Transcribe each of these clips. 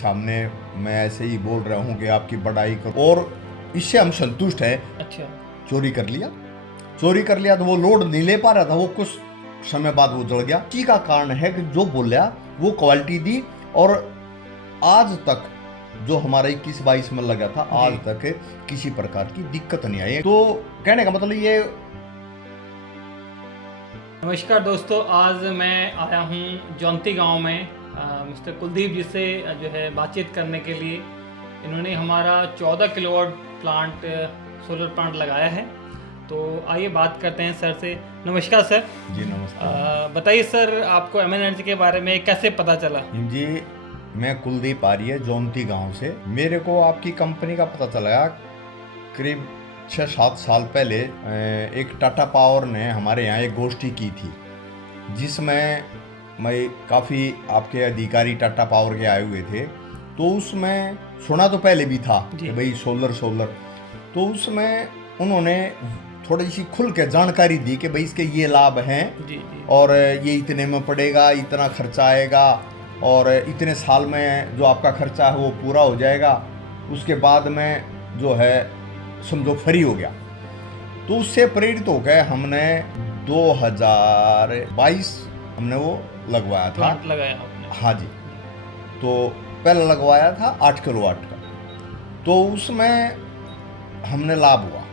सामने मैं ऐसे ही बोल रहा हूँ कि आपकी बड़ाई करो और इससे हम संतुष्ट हैं। अच्छा, चोरी कर लिया तो वो लोड नहीं ले पा रहा था, वो कुछ समय बाद वो जल गया। इसी का कारण है कि जो बोला वो क्वालिटी दी और आज तक जो हमारा 21-22 में लगा था आज तक किसी प्रकार की दिक्कत नहीं आई। तो कहने का मतलब ये। नमस्कार दोस्तों, आज मैं आया हूँ जौनती गांव में मिस्टर कुलदीप जी से जो है बातचीत करने के लिए। इन्होंने हमारा 14 किलोवाट प्लांट सोलर प्लांट लगाया है। तो आइए बात करते हैं सर से। नमस्कार सर। जी नमस्कार। बताइए सर, आपको एम एनर्जी के बारे में कैसे पता चला? जी, मैं कुलदीप आर्य जौनती गांव से। मेरे को आपकी कंपनी का पता चला करीब 6-7 साल पहले। एक टाटा पावर ने हमारे यहाँ एक गोष्ठी की थी जिसमें मैं काफ़ी आपके अधिकारी टाटा पावर के आए हुए थे। तो उसमें सुना तो पहले भी था कि भाई सोलर। तो उसमें उन्होंने थोड़ी सी खुल के जानकारी दी कि भाई इसके ये लाभ हैं और ये इतने में पड़ेगा, इतना खर्चा आएगा और इतने साल में जो आपका खर्चा है वो पूरा हो जाएगा, उसके बाद में जो है समझो फ्री हो गया। तो उससे प्रेरित होकर हमने 2022 हमने वो लगवाया था। लगाया आपने? हाँ जी। तो पहले लगवाया था 8 किलोवाट का। तो उसमें हमने लाभ हुआ,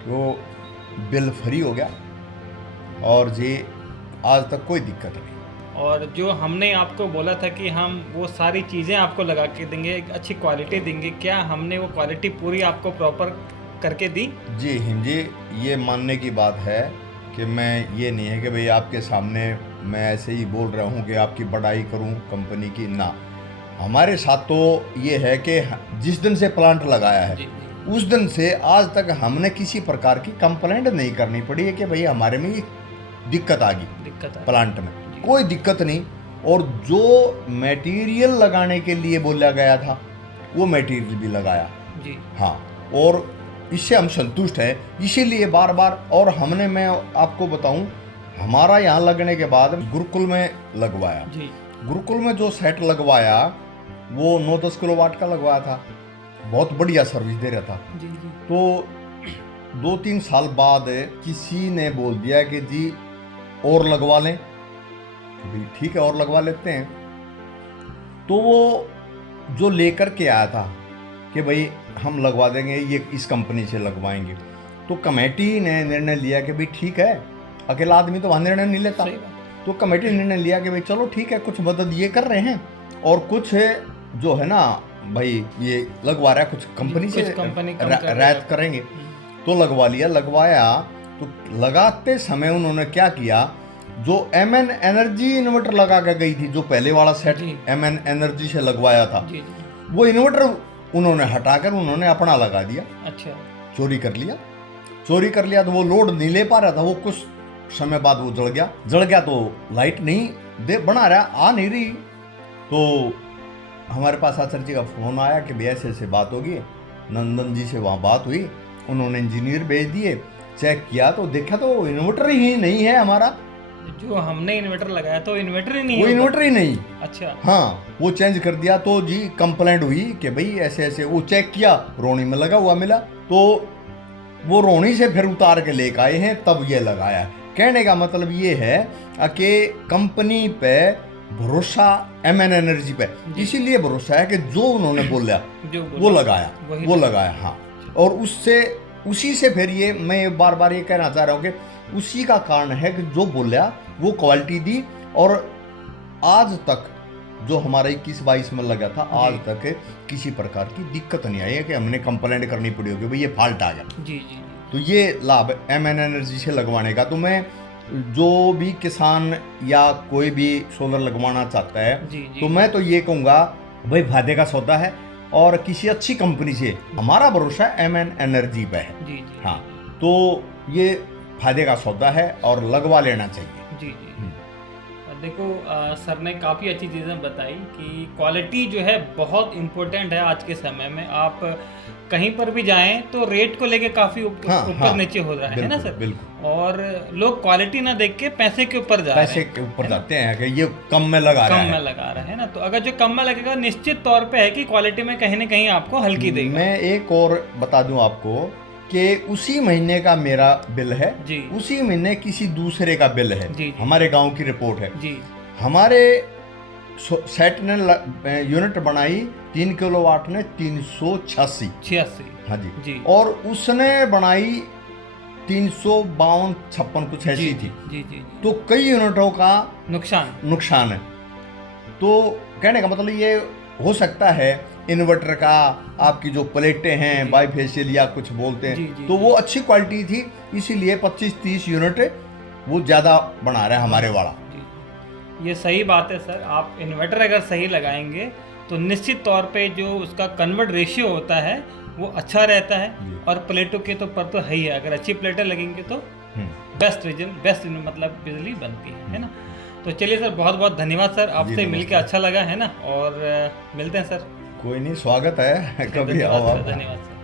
तो बिल फ्री हो गया और जी आज तक कोई दिक्कत नहीं। और जो हमने आपको बोला था कि हम वो सारी चीज़ें आपको लगा के देंगे, एक अच्छी क्वालिटी देंगे, क्या हमने वो क्वालिटी पूरी आपको प्रॉपर करके दी? जी हिंदी, ये मानने की बात है कि मैं ये नहीं है कि भाई आपके सामने मैं ऐसे ही बोल रहा हूँ कि आपकी बड़ाई करूँ कंपनी की, ना। हमारे साथ तो ये है कि जिस दिन से प्लांट लगाया है उस दिन से आज तक हमने किसी प्रकार की कंप्लेंट नहीं करनी पड़ी है कि भाई हमारे में दिक्कत आ गई प्लांट में, कोई दिक्कत नहीं। और जो मटेरियल लगाने के लिए बोला गया था वो मटेरियल भी लगाया जी। हाँ, और इससे हम संतुष्ट हैं, इसीलिए बार बार। और हमने, मैं आपको बताऊं, हमारा यहाँ लगने के बाद गुरुकुल में लगवाया जी। गुरुकुल में जो सेट लगवाया वो 9-10 किलोवाट का लगवाया था, बहुत बढ़िया सर्विस दे रहा था जी। तो 2-3 साल बाद किसी ने बोल दिया कि जी और लगवा लें, ठीक है और लगवा लेते हैं। तो वो जो लेकर के आया था कि भाई हम लगवा देंगे, ये इस कंपनी से लगवाएंगे, तो कमेटी ने निर्णय लिया कि भाई ठीक है, अकेला आदमी तो वहाँ निर्णय नहीं लेता। तो कमेटी ने निर्णय लिया कि भाई चलो ठीक है, कुछ मदद ये कर रहे हैं और कुछ जो है ना भाई ये लगवा रहा है, कुछ कंपनी से रियायत करेंगे। तो लगवाया। तो लगाते समय उन्होंने क्या किया, जो MN एनर्जी इन्वर्टर लगा के गई थी, जो पहले वाला सेट MN एनर्जी से लगवाया था, वो इन्वर्टर उन्होंने हटाकर उन्होंने अपना लगा दिया। अच्छा। चोरी कर लिया तो वो लोड नहीं ले पा रहा था, वो कुछ समय बाद वो जल गया तो लाइट नहीं दे बना रहा, आ नहीं रही। तो हमारे पास आचार्य जी का फोन आया कि भैया ऐसे बात होगी, नंदन जी से वहाँ बात हुई, उन्होंने इंजीनियर भेज दिए, चेक किया तो देखा तो इन्वर्टर ही नहीं है हमारा। जो हमने इन्वर्टर लगाया तो इन्वर्टर ही नहीं, वो इन्वर्टर ही नहीं। अच्छा। हाँ, वो चेंज कर दिया। तो जी कंप्लेंट हुई कि भाई ऐसे वो चेक किया, रोनी में लगा हुआ मिला, तो वो रोनी से फिर उतार के लेकर आए हैं, तब ये लगाया। कहने का मतलब ये है कि कंपनी पे भरोसा, MN एनर्जी पे इसीलिए भरोसा है कि जो उन्होंने बोला वो लगाया हाँ। और उसी से फिर ये मैं बार बार ये कहना चाह रहा हूँ कि उसी का कारण है कि जो बोला वो क्वालिटी दी और आज तक जो हमारा 21-22 में लगा था आज तक किसी प्रकार की दिक्कत नहीं आई है कि हमने कंप्लेंट करनी पड़ी होगी भाई ये फॉल्ट आ गया जी। तो ये लाभ MN एनर्जी से लगवाने का। तो मैं जो भी किसान या कोई भी सोलर लगवाना चाहता है तो मैं तो ये कहूँगा भाई फायदे का सौदा है और किसी अच्छी कंपनी से हमारा भरोसा MN एनर्जी पे है हाँ। तो ये फायदे का सौदा है और लगवा लेना चाहिए जी। देखो सर ने काफ़ी अच्छी चीज़ें बताई कि क्वालिटी जो है बहुत इम्पोर्टेंट है आज के समय में। आप कहीं पर भी जाएं तो रेट को लेके काफ़ी ऊपर नीचे हो रहा है ना सर। बिल्कुल। और लोग क्वालिटी ना देख के पैसे के ऊपर जा पैसे के ऊपर जाते हैं कि ये कम में लगा रहा है, कम में लगा रहा है ना। तो अगर जो कम में लगेगा निश्चित तौर पे है कि क्वालिटी में कहीं ना कहीं आपको हल्की देगा। मैं एक और बता दूं आपको कि उसी महीने का मेरा बिल है जी, उसी महीने किसी दूसरे का बिल है। जी, हमारे गांव की रिपोर्ट है जी, हमारे सेट ने यूनिट बनाई 3 किलोवाट ने 386। हाँ जी, जी, और उसने बनाई 352 56 कुछ ऐसी थी। जी, जी, तो कई यूनिटों का नुकसान है। तो कहने का मतलब ये हो सकता है इन्वर्टर का आपकी जो प्लेटें हैं बाईफेशियल या कुछ बोलते हैं तो वो अच्छी क्वालिटी थी, इसीलिए 25-30 यूनिट वो ज़्यादा बना रहे हैं हमारे वाला। ये सही बात है सर। आप इन्वर्टर अगर सही लगाएंगे तो निश्चित तौर पे जो उसका कन्वर्ट रेशियो होता है वो अच्छा रहता है। और प्लेटों के तो पर तो है ही है, अगर अच्छी प्लेटें लगेंगे तो बेस्ट मतलब बिजली बनती है ना। तो चलिए सर, बहुत बहुत धन्यवाद सर, आपसे मिलकर अच्छा लगा है ना। और मिलते हैं सर। कोई नहीं, स्वागत है, कभी आओ आप। धन्यवाद सर।